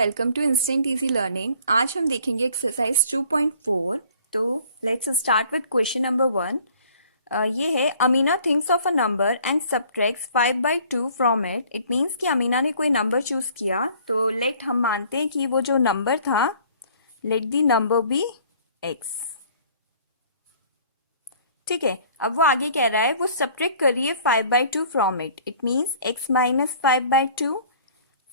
Welcome to instant easy learning. आज हम देखेंगे एक्सरसाइज 2.4। तो let's start with question number 1। ये है Amina thinks of a number and subtracts 5/2 from it. It means कि अमीना ने कोई नंबर चूज किया, तो लेट हम मानते हैं कि वो जो नंबर था, let the number be x. ठीक है, अब वो आगे कह रहा है वो सब्ट्रैक्ट कर रही है 5/2 from it. It means x minus 5/2।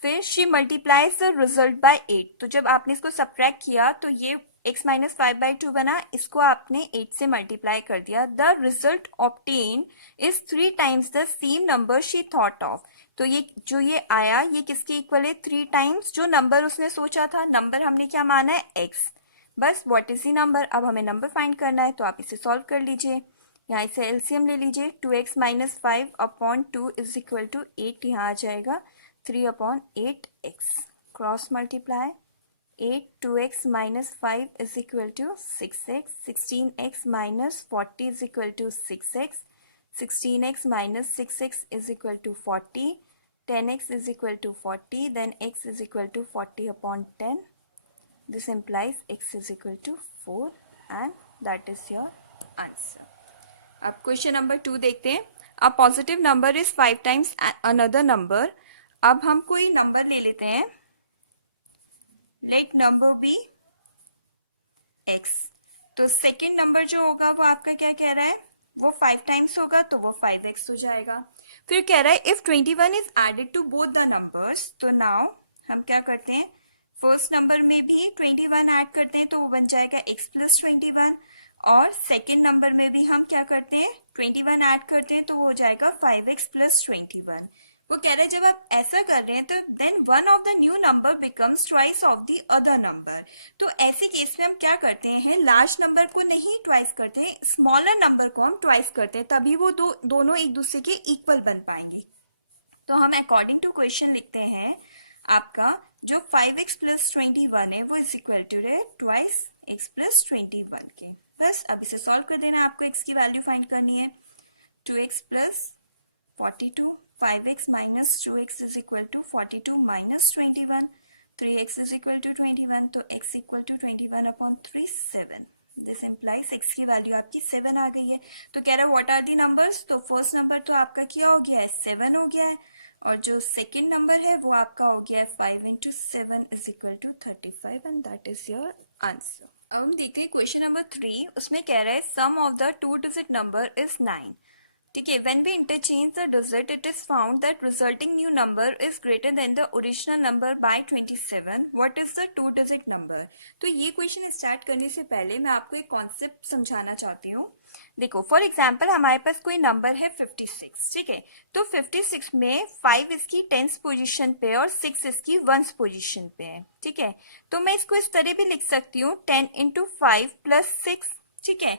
फिर she multiplies the result by 8। तो जब आपने इसको सब्ट्रैक्ट किया तो ये x माइनस 5/2 बना, इसको आपने 8 से मल्टीप्लाई कर दिया। The result obtain is 3 times the same number she thought of. तो ये आया, ये किसके इक्वल है? 3 टाइम्स जो नंबर उसने सोचा था। नंबर हमने क्या माना है? x। बस व्हाट इज दी नंबर। अब हमें नंबर फाइंड करना है, तो आप इसे सॉल्व कर लीजिए। यहाँ इसे एलसीएम ले लीजिए। 2x minus 5/2 is equal to 8 यहाँ आ जाएगा। 3/8x cross multiply 8 2x minus 5 is equal to 6x 16x minus 40 is equal to 6x 16x minus 6x is equal to 40 10x is equal to 40 then x is equal to 40/10। This implies x is equal to 4 and that is your answer. अब question number 2 देखते हैं। A positive number is 5 times another number. अब हम कोई number ले लेते हैं, let number B x। तो सेकेंड नंबर जो होगा वो आपका क्या कह रहा है? वो 5 टाइम्स होगा, तो वो 5x हो जाएगा। फिर कह रहा है if 21 is added to both the numbers. तो नाउ हम क्या करते हैं, फर्स्ट नंबर में भी 21 ऐड करते हैं तो वो बन जाएगा x प्लस 21, और सेकेंड नंबर में भी हम क्या करते हैं, 21 ऐड करते हैं तो वो हो जाएगा 5x प्लस 21। वो कह रहे हैं जब आप ऐसा कर रहे हैं तो then one of the new number becomes twice of the other number. तो ऐसे केस में हम क्या करते हैं, लार्ज नंबर को नहीं ट्वाइस करते हैं, स्मॉलर नंबर को हम ट्वाइस करते हैं, तभी वो दोनों एक दूसरे के इक्वल बन पाएंगे। तो हम अकॉर्डिंग टू क्वेश्चन लिखते हैं आपका जो 5x प्लस 21 है वो इज इक्वल टू है ट्वाइस x प्लस 21 के। बस अब इसे सॉल्व कर देना, आपको x की वैल्यू फाइंड करनी है। 2x plus 42 5x minus 2x is equal to 42 minus 21 3x is equal to 21, तो x equal to 21/3 7। This implies x की वैल्यू आपकी 7 आ गई है। तो कह रहा है व्हाट आर दी नंबर्स। तो फर्स्ट नंबर तो आपका क्या हो गया है, 7 हो गया है, और जो सेकेंड नंबर है वो आपका हो गया है 5 into 7 is equal to 35 and that is your answer. अब हम देखते हैं क्वेश्चन नंबर 3। उसमें कह रहा है sum of the 2 digit number is 9। ठीक है, when we interchange the digit it is found that resulting new number is greater than the original number by 27. What is the 2 digit number? तो ये question start करने से पहले मैं आपको एक कॉन्सेप्ट समझाना चाहती हूँ। देखो फॉर एग्जाम्पल हमारे पास कोई नंबर है 56। ठीक है, तो 56 में 5 इसकी 10th पोजीशन पे और 6 इसकी 1st पोजीशन पे है। ठीक है, तो मैं इसको इस तरह भी लिख सकती हूँ 10 into 5 plus 6। ठीक है,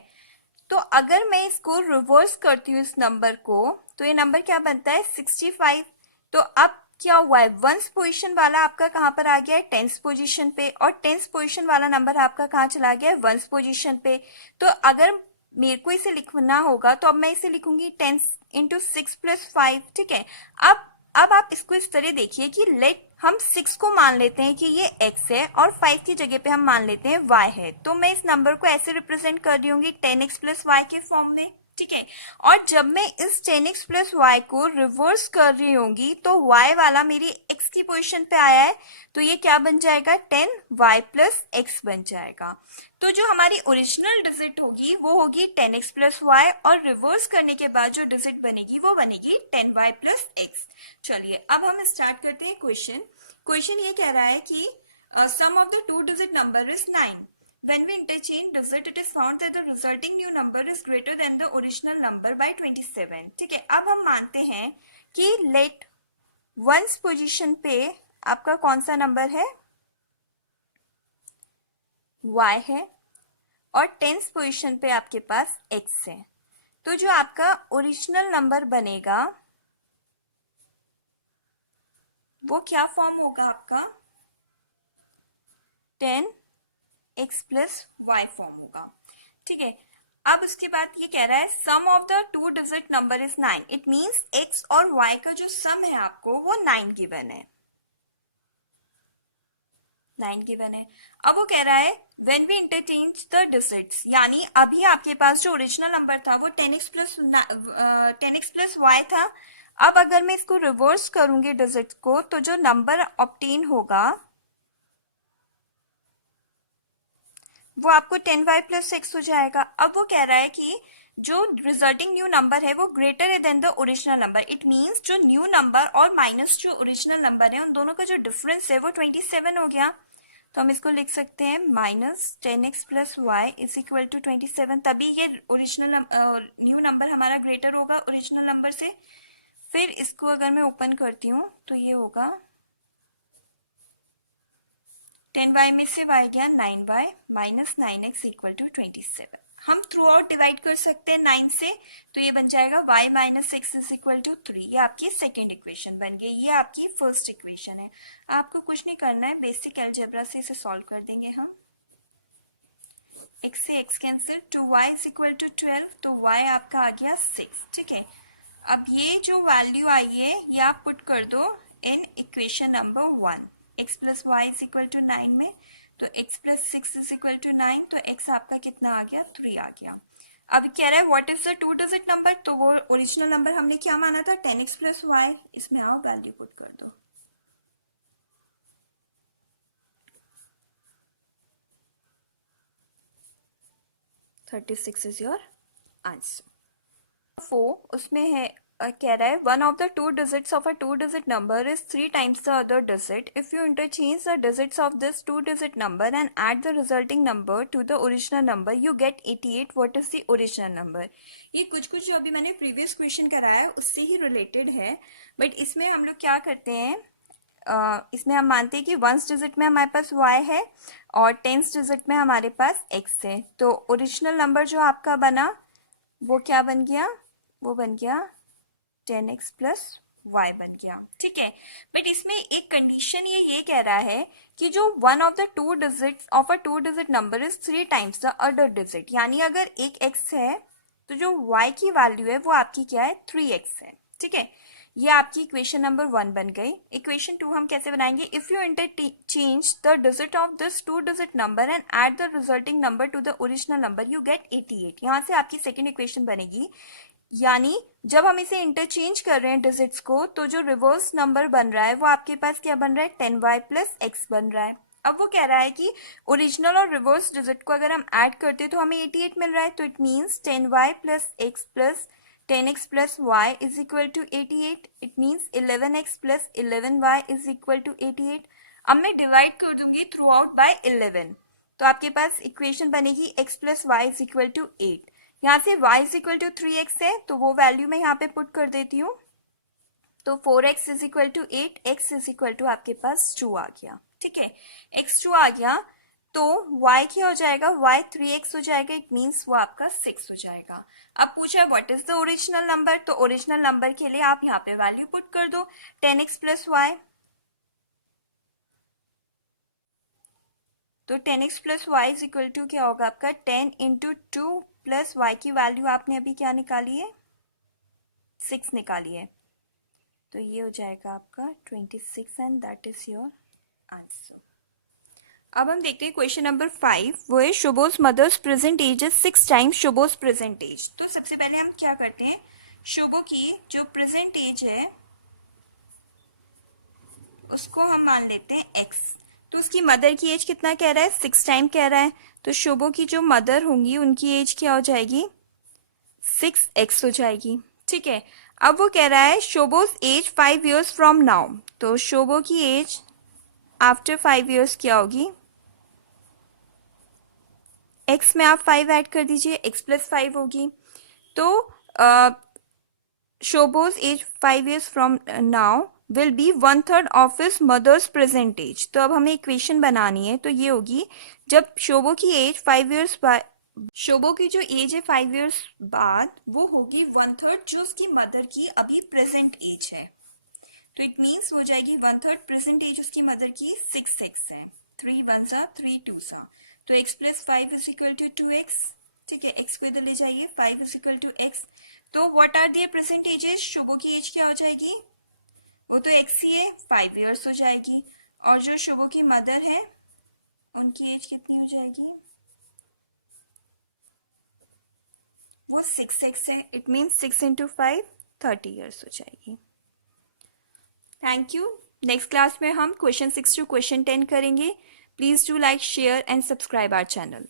तो अगर मैं इसको रिवर्स करती हूँ इस नंबर को, तो ये नंबर क्या बनता है 65। तो अब क्या हुआ है, 1st पोजीशन वाला आपका कहाँ पर आ गया है 10th पोजीशन पे, और 10th पोजीशन वाला नंबर आपका कहाँ चला गया है 1st पोजीशन पे। तो अगर मेरे को इसे लिखना होगा तो अब मैं इसे लिखूंगी 10 into 6 plus 5। ठीक है, अब आप इसको इस तरह देखिए कि लेट हम 6 को मान लेते हैं कि ये x है और 5 की जगह पे हम मान लेते हैं y है। तो मैं इस नंबर को ऐसे रिप्रेजेंट कर रही हूँ 10x प्लस y के फॉर्म में। ठीक है, और जब मैं इस 10x प्लस y को रिवर्स कर रही होंगी तो y वाला मेरी x की पोजीशन पे आया है, तो ये क्या बन जाएगा 10y प्लस x बन जाएगा। तो जो हमारी ओरिजिनल डिजिट होगी वो होगी 10x प्लस y, और रिवर्स करने के बाद जो डिजिट बनेगी वो बनेगी 10y प्लस x। चलिए अब हम स्टार्ट करते हैं क्वेश्चन ये कह रहा है कि sum of the 2 digit number is 9। When we interchange digit, it is found that the resulting new number is greater than the original number by 27. ठीक है, अब हम मानते हैं कि let 1st पोजीशन पे आपका कौन सा नंबर है, y है, और 10th पोजीशन पे आपके पास x है। तो जो आपका ओरिजिनल नंबर बनेगा वो क्या फॉर्म होगा आपका 10x प्लस y फॉर्म होगा। ठीक है, अब उसके बाद ये कह रहा है sum of the 2 digit number is 9। It means x और y का जो सम है आपको वो 9 गिवन है। 9 गिवन है। अब वो कह रहा है when we interchange the digits, यानी अभी आपके पास जो ओरिजिनल नंबर था वो 10x प्लस y था। अब अगर मैं इसको रिवर्स करूंगी डिजिट्स को, तो जो नंबर ऑब्टेन होगा वो आपको 10y प्लस 6 हो जाएगा। अब वो कह रहा है कि जो रिजल्टिंग न्यू नंबर है वो ग्रेटर है than the original number. It means जो न्यू नंबर और माइनस जो ओरिजिनल नंबर है उन दोनों का जो डिफरेंस है वो 27 हो गया। तो हम इसको लिख सकते हैं -10x+y इज इक्वल टू 27। तभी ये ओरिजिनल न्यू नंबर हमारा ग्रेटर होगा ओरिजिनल नंबर से। फिर इसको अगर मैं ओपन करती हूँ तो ये होगा 10y में से y गया 9y -9x इक्वल टू 27। हम थ्रू आउट डिवाइड कर सकते हैं 9 से, तो ये बन जाएगा y minus 6 is equal to 3। ये आपकी सेकेंड इक्वेशन बन गई। ये आपकी फर्स्ट इक्वेशन है। आपको कुछ नहीं करना है, बेसिक अलजेब्रा से इसे सॉल्व कर देंगे हम। x से x cancel, 2y is equal to 12, तो y आपका आ गया 6। ठीक है, अब ये जो वैल्यू आई है ये आप पुट कर दो in equation number 1। x plus y is equal to 9 में, तो x plus 6 is equal to 9, तो x आपका कितना आ गया 3 आ गया। अब कह रहा है what is the two digit number, तो वो ओरिजिनल नंबर हमने क्या माना था 10x प्लस वाई, इसमें आप वैल्यू पुट कर दो। $36 इज योर आंसर। 4 उसमें है कह रहा है one of the two digits of a two digit number is 3 times the other digit. If you interchange the digits of this two digit number and add the resulting number two the original number you get 88। What is the original number. ये कुछ जो अभी मैंने previous question कराया है उससे ही related है, but इसमें हम लोग क्या करते हैं, इसमें हम मानते हैं कि 1st डिजिट में हमारे पास y है और 10th डिजिट में हमारे पास x है। तो ओरिजिनल नंबर जो आपका बना वो क्या बन गया, वो बन गया 10x प्लस y बन गया। ठीक है, बट इसमें एक कंडीशन ये कह रहा है कि जो one of the two digits of a two digit number is 3 times the other digit, यानी अगर एक x है तो जो y की वैल्यू है वो आपकी क्या है 3x है। ठीक है, ये आपकी इक्वेशन नंबर 1 बन गई। इक्वेशन 2 हम कैसे बनाएंगे, if you interchange the digit of this two digit number and add the resulting number two the original number you get 88। यहाँ से आपकी सेकेंड इक्वेशन बनेगी, यानी जब हम इसे इंटरचेंज कर रहे हैं डिजिट्स को, तो जो रिवर्स नंबर बन रहा है वो आपके पास क्या बन रहा है 10y प्लस x बन रहा है। अब वो कह रहा है कि ओरिजिनल और रिवर्स डिजिट को अगर हम ऐड करते हैं तो हमें 88 मिल रहा है, तो it means 10y plus x plus 10x plus y is equal to 88। It means 11x plus 11y is equal to 88। अब मैं डिवाइड कर दूंगी थ्रू आउट बाय 11, तो आपके पास इक्वेशन बनेगी x plus y is equal to 8। यहाँ से y is equal to 3x है, तो वो वैल्यू मैं यहाँ पे पुट कर देती हूँ, तो 4x is equal to 8, x is equal to आपके पास 2 आ गया। ठीक है, x 2 आ गया, तो y क्या हो जाएगा, y 3x हो जाएगा। इट मींस वो आपका 6 हो जाएगा। अब पूछा what is the original number, तो ओरिजिनल नंबर के लिए आप यहाँ पे वैल्यू पुट कर दो 10x प्लस वाई, तो 10x plus y is equal to क्या होगा आपका 10 इंटू 2 प्लस वाई की वैल्यू आपने अभी क्या निकाली है 6 निकाली है, तो ये हो जाएगा आपका 26 and that is your answer. अब हम देखते हैं क्वेश्चन नंबर 5, वो है Shubhoj mother's present age is 6 times Shubhoj present age. तो सबसे पहले हम क्या करते हैं, शुभो की जो प्रेजेंट एज है उसको हम मान लेते हैं x, तो उसकी मदर की एज कितना कह रहा है 6 टाइम कह रहा है, तो शुभो की जो मदर होंगी उनकी एज क्या हो जाएगी 6x हो जाएगी। ठीक है, अब वो कह रहा है शोभोज एज 5 years फ्रॉम नाउ, तो शोभो की एज आफ्टर 5 years क्या होगी, x में आप 5 ऐड कर दीजिए, x प्लस 5 होगी। तो Shobhoj age 5 years from now will be 1/3 of his mother's present age. तो अब हमें इक्वेशन बनानी है, तो ये होगी जब शोभो की एज 5 years शोभो की जो एज है 5 years बाद वो होगी 1/3 जो उसकी मदर की अभी प्रेजेंट एज है, तो इट मींस हो जाएगी 1/3 प्रेजेंट एज उसकी मदर की 6x है, 3 1 सा 3 2 सा, तो x plus 5 is equal to 2x। ठीक है, x को इधर ले जाइए, 5 इज इक्वल टू x। तो what are their present ages, Shubho की एज क्या हो जाएगी, वो तो x ही है 5 years हो जाएगी, और जो शुभो की मदर है उनकी एज कितनी हो जाएगी? वो 6x है, इट मीन्स 6 × 5 30 ईयर्स हो जाएगी। Thank you. नेक्स्ट क्लास में हम क्वेश्चन 6 to क्वेश्चन 10 करेंगे। Please do like, share and subscribe our channel.